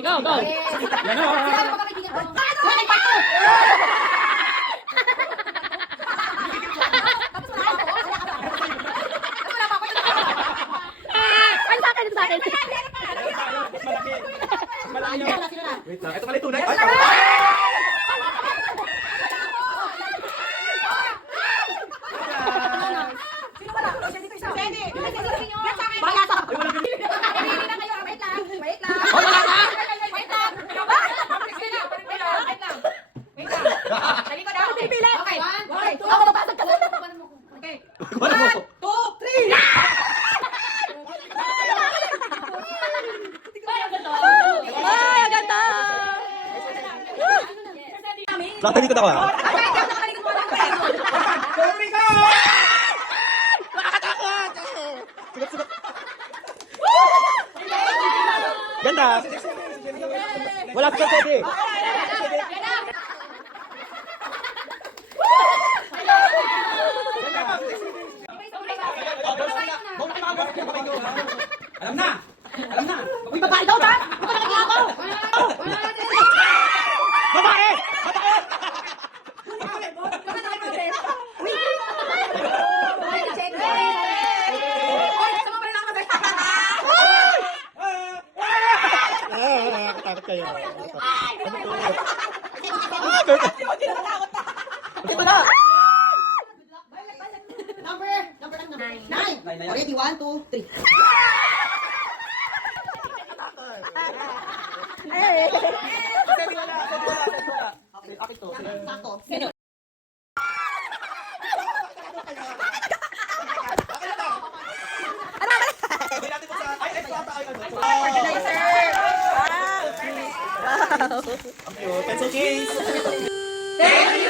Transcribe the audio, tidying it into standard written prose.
Go, go. Yan o. Wait lang, ito pala tunay. Nakalikod ako ha. Nakakatakot! Sugat. Ganda! Wala sugat pwede. Alam na! Uy, babae daw ta! Babae! Nakakatakot kayo. Ito na! Number 9. Ready? 1, 2, 3. Akit to. Sakto. Pencil case! Thank you!